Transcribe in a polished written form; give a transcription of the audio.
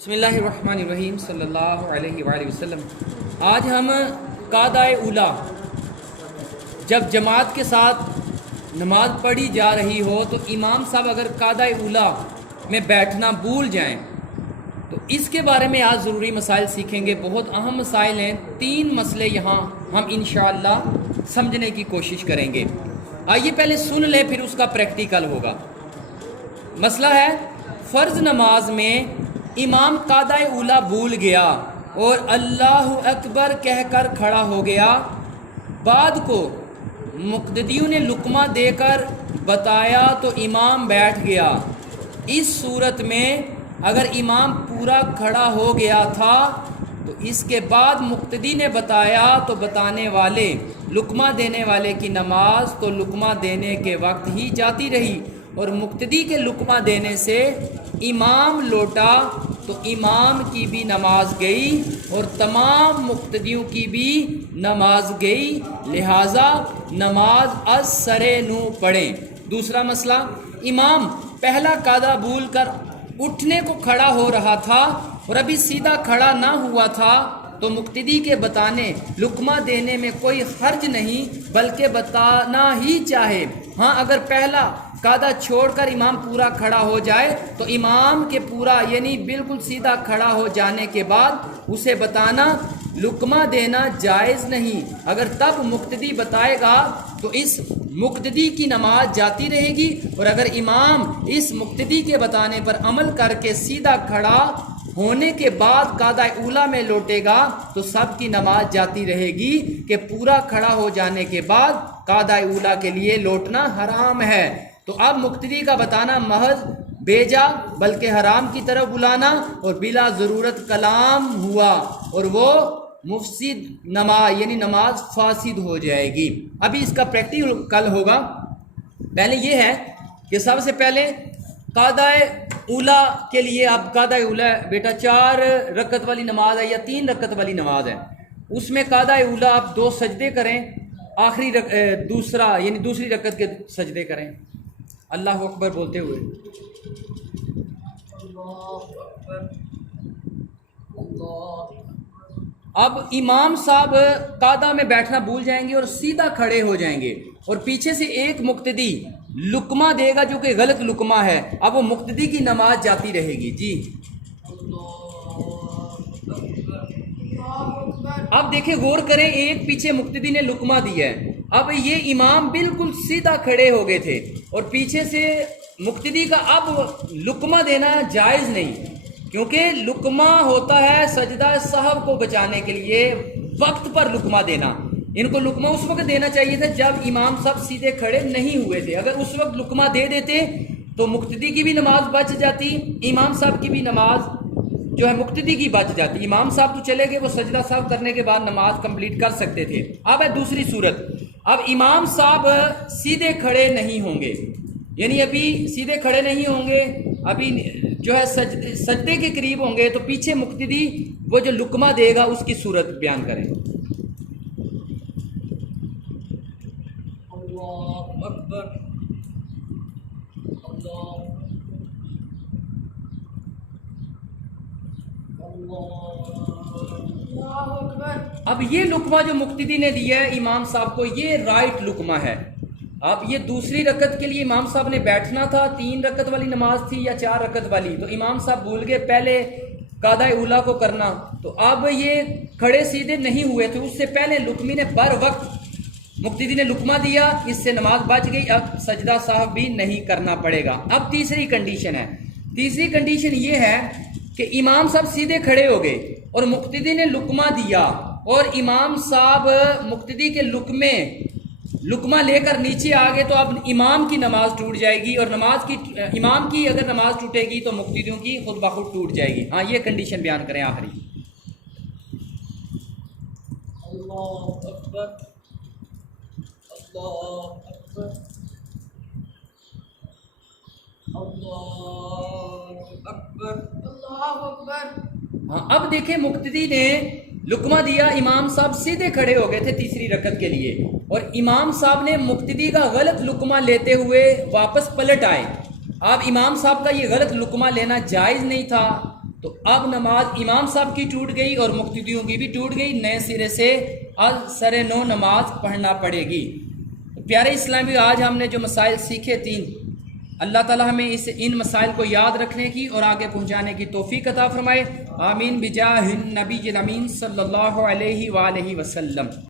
بسم اللہ الرحمن الرحیم صلی اللہ علیہ وآلہ وسلم۔ آج ہم قعدہ اولا، جب جماعت کے ساتھ نماز پڑھی جا رہی ہو تو امام صاحب اگر قعدہ اولا میں بیٹھنا بھول جائیں تو اس کے بارے میں آج ضروری مسائل سیکھیں گے۔ بہت اہم مسائل ہیں، 3 مسئلے یہاں ہم انشاءاللہ سمجھنے کی کوشش کریں گے۔ آئیے پہلے سن لیں، پھر اس کا پریکٹیکل ہوگا۔ مسئلہ ہے، فرض نماز میں امام قعدہ اولا بھول گیا اور اللہ اکبر کہہ کر کھڑا ہو گیا، بعد کو مقتدیوں نے لقمہ دے کر بتایا تو امام بیٹھ گیا۔ اس صورت میں اگر امام پورا کھڑا ہو گیا تھا تو اس کے بعد مقتدی نے بتایا تو بتانے والے لقمہ دینے والے کی نماز تو لقمہ دینے کے وقت ہی جاتی رہی، اور مقتدی کے لقمہ دینے سے امام لوٹا تو امام کی بھی نماز گئی اور تمام مقتدیوں کی بھی نماز گئی، لہٰذا نماز از سرے نو پڑھیں۔ دوسرا مسئلہ، امام پہلا قعدہ بھول کر اٹھنے کو کھڑا ہو رہا تھا اور ابھی سیدھا کھڑا نہ ہوا تھا تو مقتدی کے بتانے لقمہ دینے میں کوئی حرج نہیں، بلکہ بتانا ہی چاہے۔ ہاں، اگر پہلا قعدہ چھوڑ کر امام پورا کھڑا ہو جائے تو امام کے پورا یعنی بالکل سیدھا کھڑا ہو جانے کے بعد اسے بتانا لقمہ دینا جائز نہیں۔ اگر تب مقتدی بتائے گا تو اس مقتدی کی نماز جاتی رہے گی، اور اگر امام اس مقتدی کے بتانے پر عمل کر کے سیدھا کھڑا ہونے کے بعد قعدہ اولا میں لوٹے گا تو سب کی نماز جاتی رہے گی کہ پورا کھڑا ہو جانے کے بعد قعدہ اولا کے لیے لوٹنا حرام ہے۔ تو اب مقتدی کا بتانا محض بیجا بلکہ حرام کی طرف بلانا اور بلا ضرورت کلام ہوا، اور وہ مفسد نماز یعنی نماز فاسد ہو جائے گی۔ ابھی اس کا پریکٹیکل ہوگا۔ پہلے یہ ہے کہ سب سے پہلے قعدہ اولا کے لیے، اب قعدہ اولا بیٹا 4 رکعت والی نماز ہے یا 3 رکعت والی نماز ہے، اس میں قعدہ اولا آپ 2 سجدے کریں، آخری دوسری رکعت کے سجدے کریں اللہ اکبر بولتے ہوئے۔ اب امام صاحب قعدہ میں بیٹھنا بھول جائیں گے اور سیدھا کھڑے ہو جائیں گے، اور پیچھے سے ایک مقتدی لقمہ دے گا جو کہ غلط لقمہ ہے، اب وہ مقتدی کی نماز جاتی رہے گی۔ جی اب دیکھیں، غور کریں، ایک پیچھے مقتدی نے لقمہ دیا ہے، اب یہ امام بالکل سیدھا کھڑے ہو گئے تھے اور پیچھے سے مقتدی کا اب لقمہ دینا جائز نہیں، کیونکہ لقمہ ہوتا ہے سجدہ سہو کو بچانے کے لیے وقت پر لقمہ دینا۔ ان کو لقمہ اس وقت دینا چاہیے تھا جب امام صاحب سیدھے کھڑے نہیں ہوئے تھے، اگر اس وقت لقمہ دے دیتے تو مقتدی کی بھی نماز بچ جاتی، امام صاحب کی بھی نماز جو ہے مقتدی کی بچ جاتی۔ امام صاحب تو چلے گئے، وہ سجدہ سہو کرنے کے بعد نماز کمپلیٹ کر سکتے تھے۔ اب ہے دوسری صورت، اب امام صاحب سیدھے کھڑے نہیں ہوں گے، یعنی ابھی سیدھے کھڑے نہیں ہوں گے، ابھی جو ہے سجدے کے قریب ہوں گے، تو پیچھے مقتدی وہ جو لقمہ دے گا اس کی صورت بیان کریں۔ اللہ اکبر، اب یہ لقمہ جو مقتدی نے دیا ہے امام صاحب کو، یہ رائٹ لقمہ ہے۔ اب یہ دوسری رکعت کے لیے امام صاحب نے بیٹھنا تھا، 3 رکعت والی نماز تھی یا 4 رکعت والی، تو امام صاحب بھول گئے پہلے قعدہ اولا کو کرنا، تو اب یہ کھڑے سیدھے نہیں ہوئے تھے، اس سے پہلے لقمی نے بر وقت مقتدی نے لقمہ دیا، اس سے نماز بچ گئی، اب سجدہ صاحب بھی نہیں کرنا پڑے گا۔ اب تیسری کنڈیشن ہے، تیسری کنڈیشن یہ ہے کہ امام صاحب سیدھے کھڑے ہو گئے اور مقتدی نے لقمہ دیا، اور امام صاحب مقتدی کے لقمہ لے کر نیچے آ گئے، تو اب امام کی نماز ٹوٹ جائے گی، اور امام کی اگر نماز ٹوٹے گی تو مقتدیوں کی خود بخود ٹوٹ جائے گی۔ ہاں، یہ کنڈیشن بیان کریں آخری۔ اللہ اکبر، اللہ اکبر، اللہ اکبر، اللہ اکبر۔ ہاں، اب دیکھیں، مقتدی نے لقمہ دیا، امام صاحب سیدھے کھڑے ہو گئے تھے تیسری رکعت کے لیے، اور امام صاحب نے مقتدی کا غلط لقمہ لیتے ہوئے واپس پلٹ آئے۔ اب امام صاحب کا یہ غلط لقمہ لینا جائز نہیں تھا، تو اب نماز امام صاحب کی ٹوٹ گئی اور مقتدیوں کی بھی ٹوٹ گئی، نئے سرے سے سر نو نماز پڑھنا پڑے گی۔ پیارے اسلامی، آج ہم نے جو مسائل سیکھے 3، اللہ تعالی ہمیں ان مسائل کو یاد رکھنے کی اور آگے پہنچانے کی توفیق عطا فرمائے، آمین بجاہ النبی الامین صلی اللہ علیہ وآلہ وسلم۔